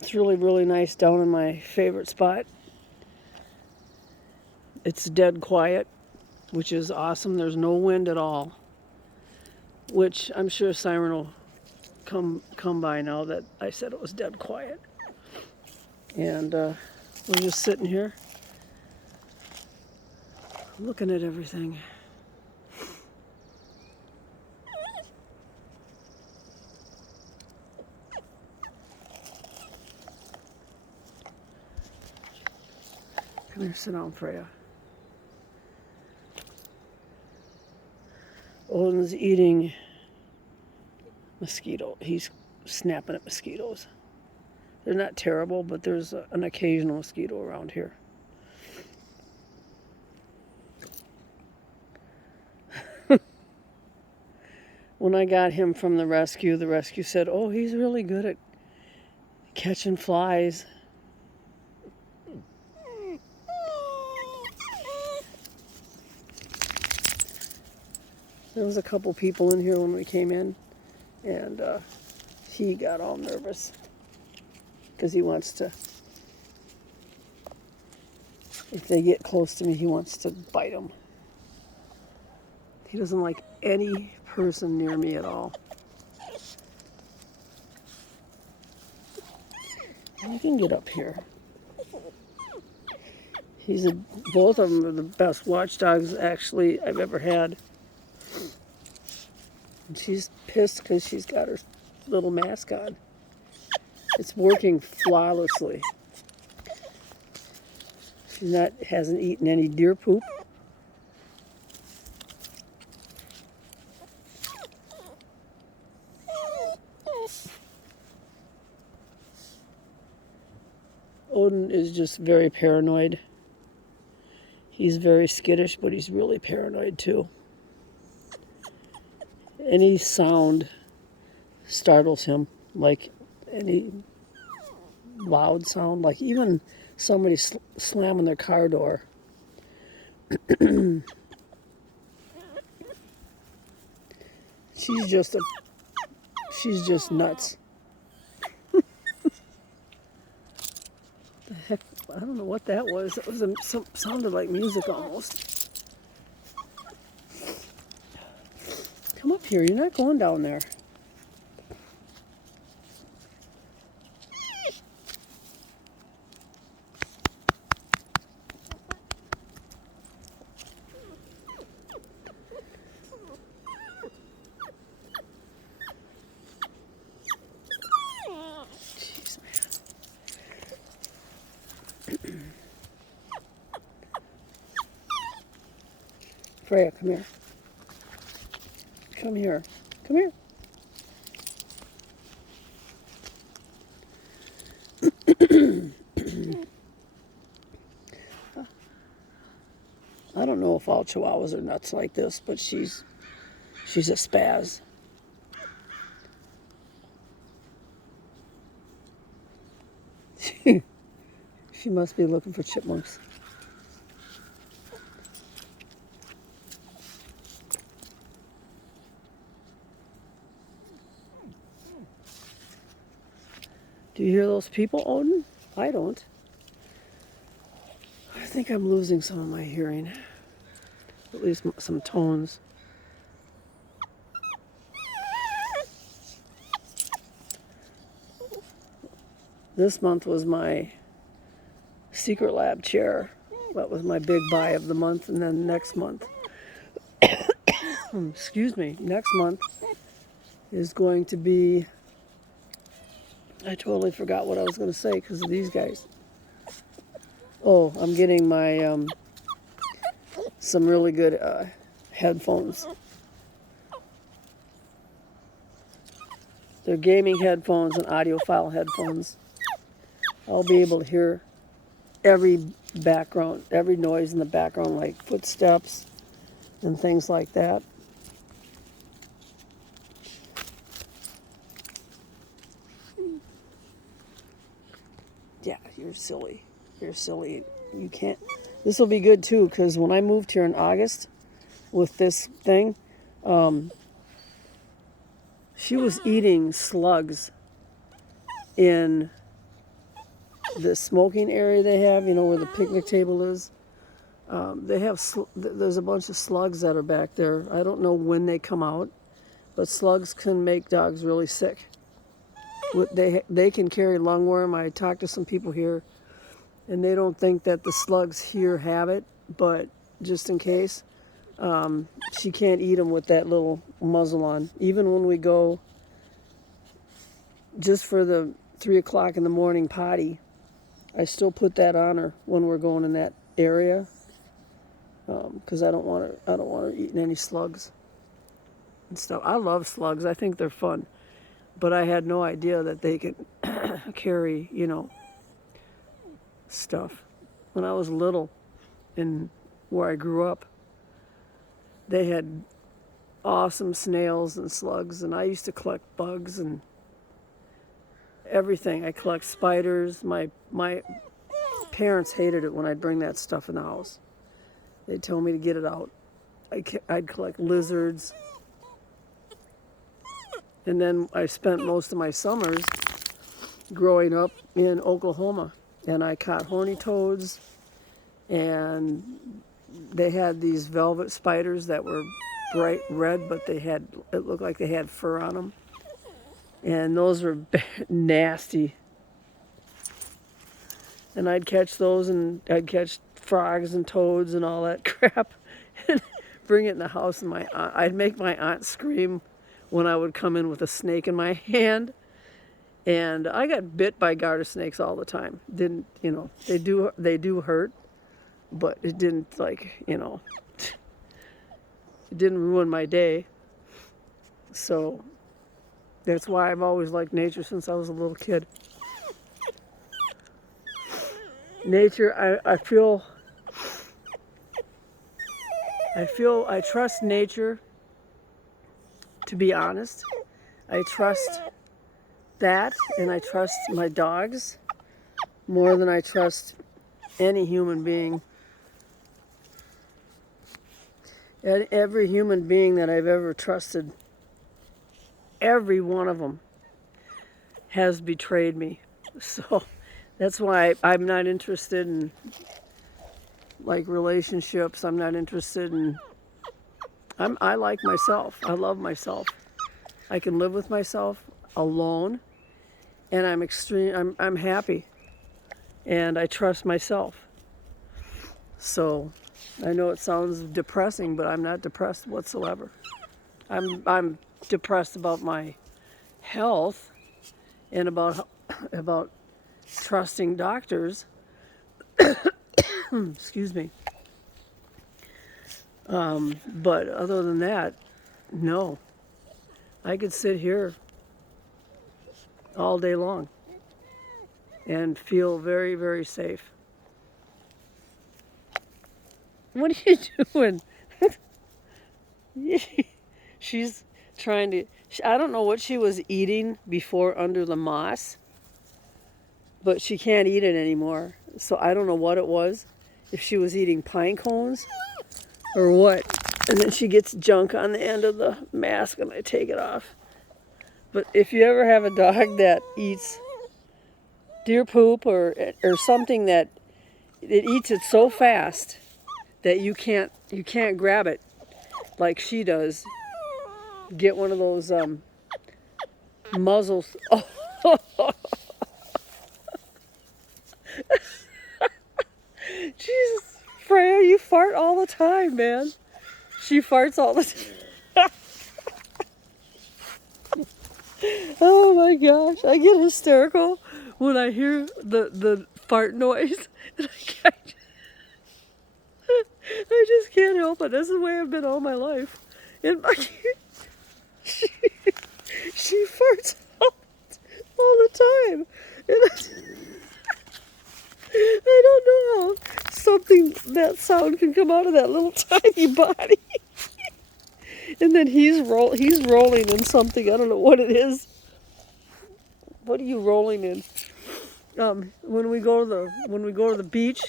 It's really, really nice down in my favorite spot. It's dead quiet, which is awesome. There's no wind at all, which I'm sure Siren will come by now that I said it was dead quiet. And we're just sitting here looking at everything. Come here, sit down, Freya. Odin's eating mosquito. He's snapping at mosquitoes. They're not terrible, but there's an occasional mosquito around here. When I got him from the rescue said, "Oh, he's really good at catching flies." There was a couple people in here when we came in, and he got all nervous because he wants to, if they get close to me, he wants to bite them. He doesn't like any person near me at all. You can get up here. Both of them are the best watchdogs actually I've ever had. And she's pissed because she's got her little mask on. It's working flawlessly. She hasn't eaten any deer poop. Odin is just very paranoid. He's very skittish, but he's really paranoid too. Any sound startles him, like any loud sound, like even somebody slamming their car door. She's just nuts. The heck, I don't know what that was. It was sounded like music almost. Come up here. You're not going down there. Jeez, man. Freya, come here. Come here. Come here. I don't know if all Chihuahuas are nuts like this, but she's a spaz. She must be looking for chipmunks. Do you hear those people, Odin? I don't. I think I'm losing some of my hearing. At least some tones. This month was my Secret Lab chair. That was my big buy of the month. And then next month, excuse me, next month is going to be, I totally forgot what I was going to say because of these guys. Oh, I'm getting my, some really good headphones. They're gaming headphones and audiophile headphones. I'll be able to hear every background, every noise in the background, like footsteps and things like that. Yeah, you're silly. You're silly. You can't. This will be good too, because when I moved here in August with this thing, she was eating slugs in the smoking area they have, you know, where the picnic table is. They have there's a bunch of slugs that are back there. I don't know when they come out, but slugs can make dogs really sick. They can carry lungworm. I talked to some people here, and they don't think that the slugs here have it, but just in case, she can't eat them with that little muzzle on. Even when we go just for the 3 o'clock in the morning potty, I still put that on her when we're going in that area, because I don't want her eating any slugs and stuff. I love slugs. I think they're fun, but I had no idea that they could carry, you know, stuff. When I was little, in where I grew up, they had awesome snails and slugs, and I used to collect bugs and everything. I collect spiders. My parents hated it when I'd bring that stuff in the house. They'd tell me to get it out. I'd collect lizards. And then I spent most of my summers growing up in Oklahoma, and I caught horny toads, and they had these velvet spiders that were bright red, but it looked like they had fur on them. And those were nasty. And I'd catch those, and I'd catch frogs and toads and all that crap, and bring it in the house. And I'd make my aunt scream when I would come in with a snake in my hand. And I got bit by garter snakes all the time. Didn't, you know, they do hurt, but it didn't, like, you know, it didn't ruin my day. So that's why I've always liked nature since I was a little kid. Nature, I trust nature, to be honest. I trust that, and I trust my dogs more than I trust any human being. And every human being that I've ever trusted, every one of them has betrayed me. So that's why I'm not interested in, like, relationships. I'm not interested in, I like myself. I love myself. I can live with myself alone, and I'm happy, and I trust myself. So I know it sounds depressing, but I'm not depressed whatsoever. I'm depressed about my health and about trusting doctors. Excuse me. But other than that, no. I could sit here all day long and feel very, very safe. What are you doing? She's trying to, I don't know what she was eating before under the moss, but she can't eat it anymore. So I don't know what it was, if she was eating pine cones or what. And then she gets junk on the end of the mask, and I take it off. But if you ever have a dog that eats deer poop or something that it eats it so fast that you can't grab it like she does, get one of those muzzles. Oh. Jesus, Freya, you fart all the time, man. She farts all the time. Oh my gosh, I get hysterical when I hear the fart noise. I just can't help it. That's the way I've been all my life. And she farts all the time. And I don't know how that sound can come out of that little tiny body. And then he's rolling in something. I don't know what it is. What are you rolling in? When we go to the beach,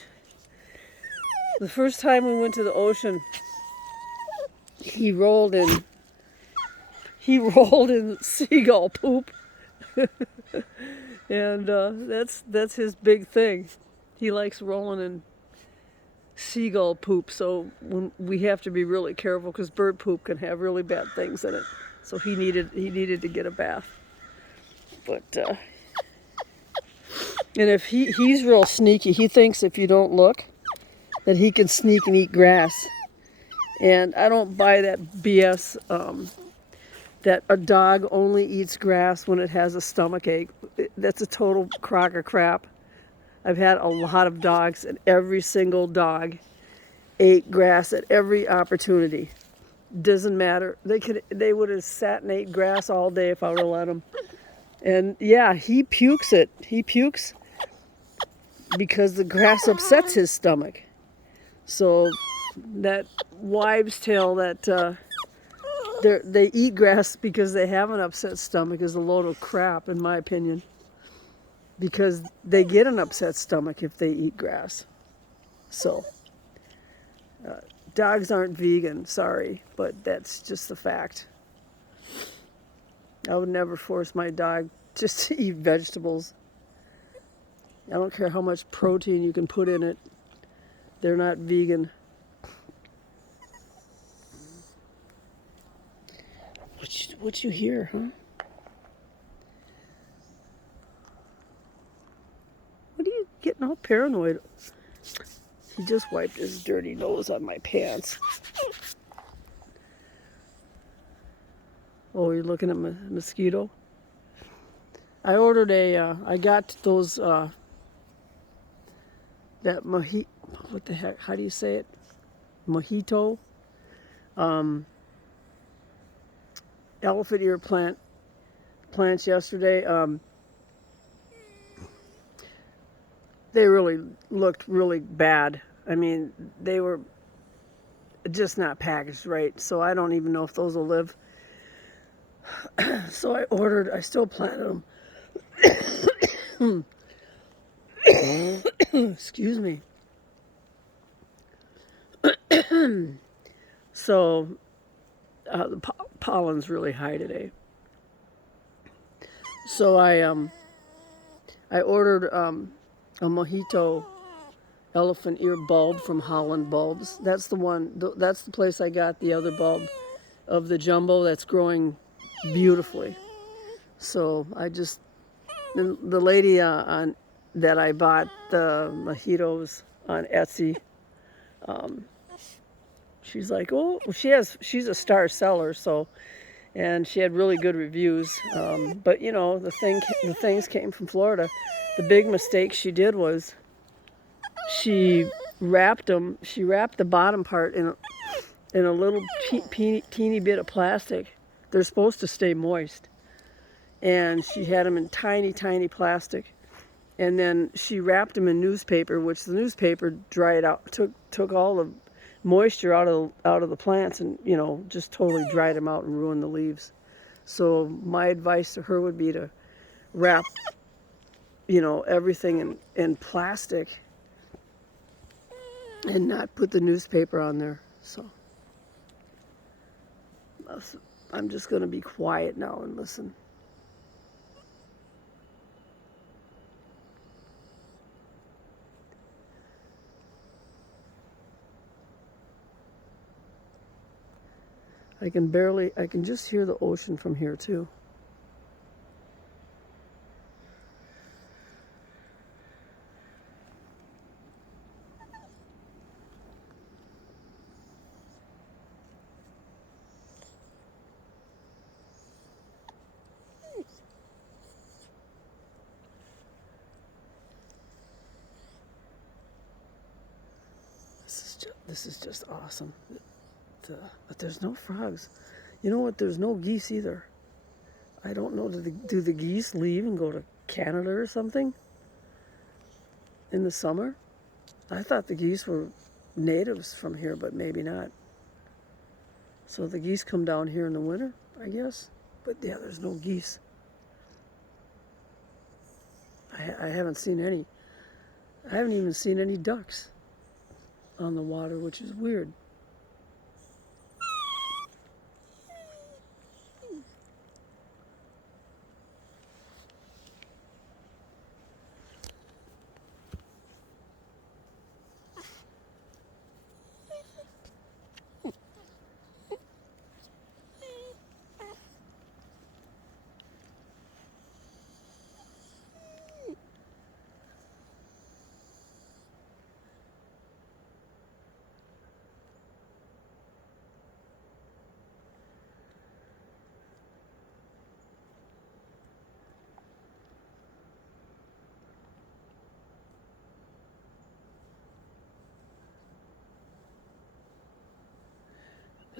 the first time we went to the ocean, he rolled in seagull poop. And that's his big thing. He likes rolling in seagull poop, so we have to be really careful because bird poop can have really bad things in it. So he needed to get a bath. But and if he's real sneaky, he thinks if you don't look that he can sneak and eat grass. And I don't buy that BS that a dog only eats grass when it has a stomach ache. That's a total crock of crap. I've had a lot of dogs, and every single dog ate grass at every opportunity. Doesn't matter. They would have sat and ate grass all day if I would have let them. And yeah, he pukes it. He pukes because the grass upsets his stomach. So that wives' tale that they eat grass because they have an upset stomach is a load of crap, in my opinion. Because they get an upset stomach if they eat grass. So dogs aren't vegan, sorry, but that's just the fact. I would never force my dog just to eat vegetables. I don't care how much protein you can put in it. They're not vegan. What you hear, huh? What are you getting all paranoid? He just wiped his dirty nose on my pants. Oh, you're looking at mosquito? I ordered I got those, that what the heck, how do you say it? Mojito? Elephant ear plants yesterday. They really looked really bad. I mean, they were just not packaged right, so I don't even know if those will live. So I still planted them. Excuse me. So the pollen's really high today. So I ordered a mojito elephant ear bulb from Holland Bulbs. That's the one. That's the place I got the other bulb of the jumbo that's growing beautifully. So the lady that I bought the mojitos on Etsy, she's like, oh, she's a star seller, so, and she had really good reviews. But you know, the things came from Florida. The big mistake she did was she wrapped the bottom part in a little teeny bit of plastic. They're supposed to stay moist. And she had them in tiny, tiny plastic. And then she wrapped them in newspaper, which the newspaper dried out, took all the moisture out of the plants, and you know, just totally dried them out and ruined the leaves. So my advice to her would be to wrap, you know, everything in plastic and not put the newspaper on there. So I'm just going to be quiet now and listen. I can just hear the ocean from here too. This is just awesome. But there's no frogs. You know what? There's no geese either. I don't know. Do the geese leave and go to Canada or something in the summer? I thought the geese were natives from here, but maybe not. So the geese come down here in the winter, I guess. But yeah, there's no geese. I haven't seen any. I haven't even seen any ducks on the water, which is weird.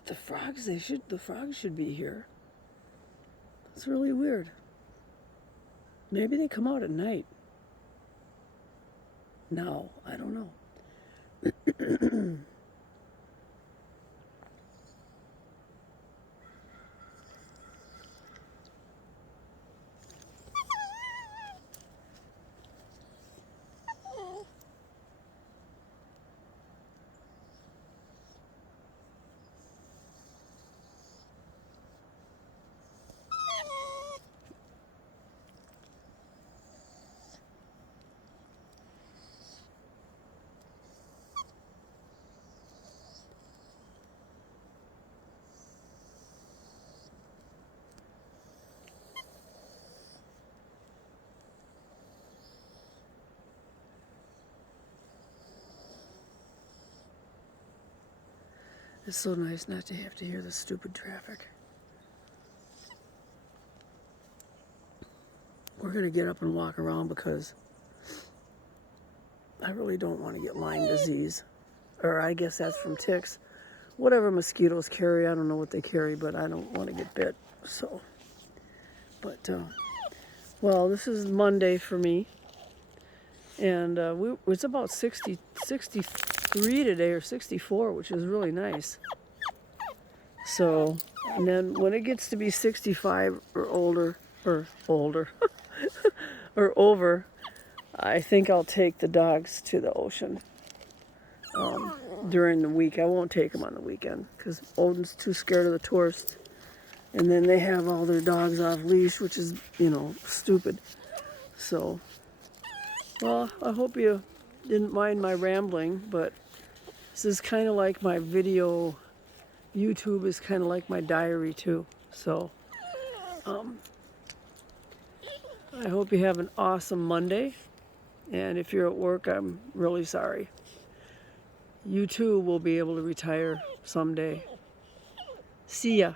the frogs should be here. It's really weird. Maybe they come out at night. No, I don't know. It's so nice not to have to hear the stupid traffic. We're going to get up and walk around because I really don't want to get Lyme disease. Or I guess that's from ticks. Whatever mosquitoes carry, I don't know what they carry, but I don't want to get bit. So, but, well, this is Monday for me. And it's about 63 today, or 64, which is really nice. So, and then when it gets to be 65 or older, or over, I think I'll take the dogs to the ocean during the week. I won't take them on the weekend because Odin's too scared of the tourists. And then they have all their dogs off leash, which is, stupid. So, well, I hope you didn't mind my rambling, but this is kind of like my video. YouTube is kind of like my diary too. So, I hope you have an awesome Monday. And if you're at work, I'm really sorry. You too will be able to retire someday. See ya.